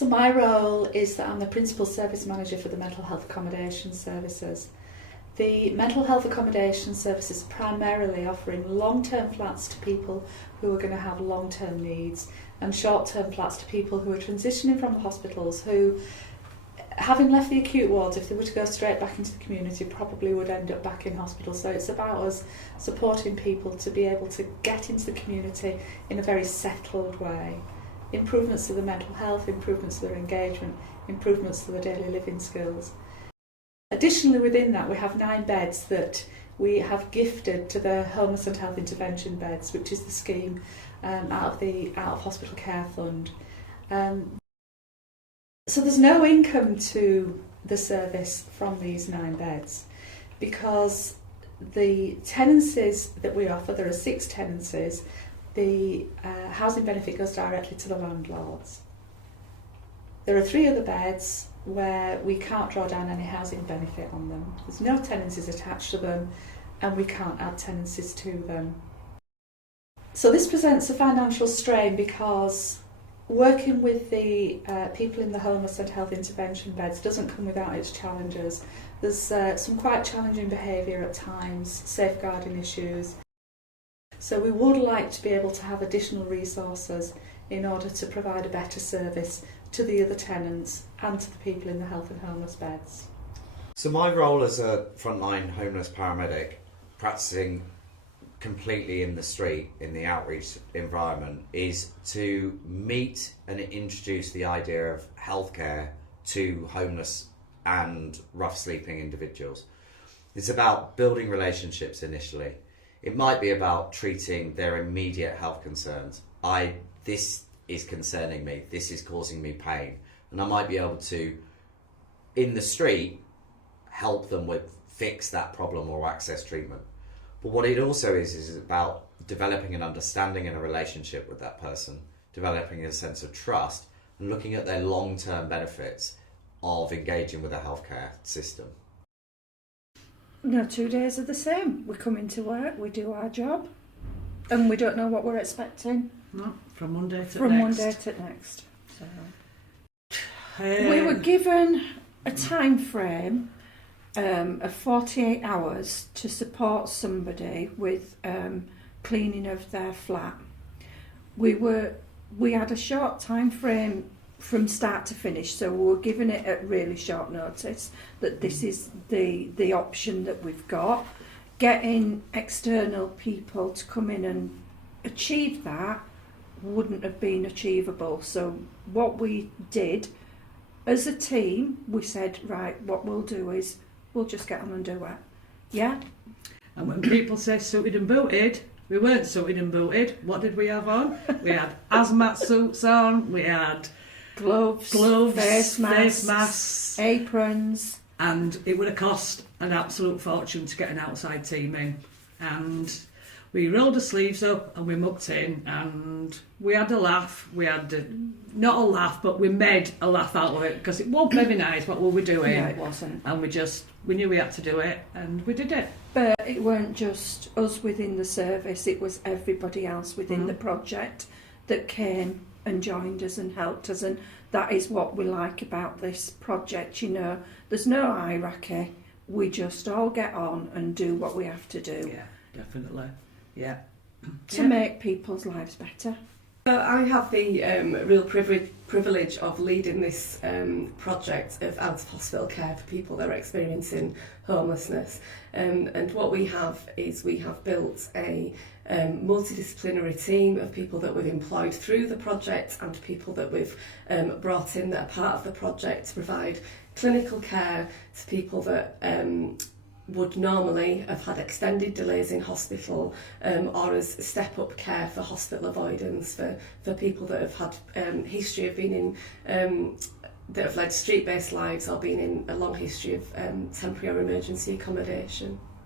So my role is that I'm the Principal Service Manager for the Mental Health Accommodation Services. The mental health accommodation services primarily offering long-term flats to people who are going to have long-term needs and short-term flats to people who are transitioning from the hospitals who, having left the acute wards, if they were to go straight back into the community, probably would end up back in hospital. So it's about us supporting people to be able to get into the community in a very settled way. Improvements to their mental health, improvements to their engagement, improvements to their daily living skills. Additionally, within that, we have 9 beds that we have gifted to the Homeless and Health Intervention Beds, which is the scheme out of Hospital Care Fund. So there's no income to the service from these 9 beds because the tenancies that we offer, there are 6 tenancies, the housing benefit goes directly to the landlords. There are 3 other beds where we can't draw down any housing benefit on them. There's no tenancies attached to them and we can't add tenancies to them. So this presents a financial strain because working with the people in the homeless and health intervention beds doesn't come without its challenges. There's some quite challenging behaviour at times, safeguarding issues. So we would like to be able to have additional resources in order to provide a better service to the other tenants and to the people in the health and homeless beds. So my role as a frontline homeless paramedic, practicing completely in the street, in the outreach environment, is to meet and introduce the idea of healthcare to homeless and rough sleeping individuals. It's about building relationships initially. It might be about treating their immediate health concerns. This is concerning me, this is causing me pain. And I might be able to, in the street, help them with fix that problem or access treatment. But what it also is about developing an understanding and a relationship with that person, developing a sense of trust and looking at their long-term benefits of engaging with a healthcare system. No 2 days are the same. We come into work, we do our job, and we don't know what we're expecting. No, from one day to from next. one day to next. So we were given a time frame of 48 hours to support somebody with cleaning of their flat. We had a short time frame from start to finish, so we were given it at really short notice that this is the option that we've got. Getting external people to come in and achieve that wouldn't have been achievable. So what we did as a team, we said, right, what we'll do is we'll just get on and do it. Yeah? And when people say suited and booted, we weren't suited and booted. What did we have on? We had hazmat suits on, we had gloves, face masks, aprons. And it would have cost an absolute fortune to get an outside team in. And we rolled the sleeves up and we mucked in and we had a laugh. We had, not a laugh, but we made a laugh out of it because it wasn't very nice what we were doing. Yeah, it wasn't. And we knew we had to do it and we did it. But it weren't just us within the service, it was everybody else within the project that came and joined us and helped us, and that is what we like about this project. You know, there's no hierarchy, we just all get on and do what we have to do. Yeah, definitely. Yeah. To make people's lives better. I have the real privilege of leading this project of out-of-hospital care for people that are experiencing homelessness. And what we have is we have built a multidisciplinary team of people that we've employed through the project and people that we've brought in that are part of the project to provide clinical care to people that would normally have had extended delays in hospital or as step-up care for hospital avoidance for people that have had history of being in that have led street-based lives or been in a long history of temporary or emergency accommodation.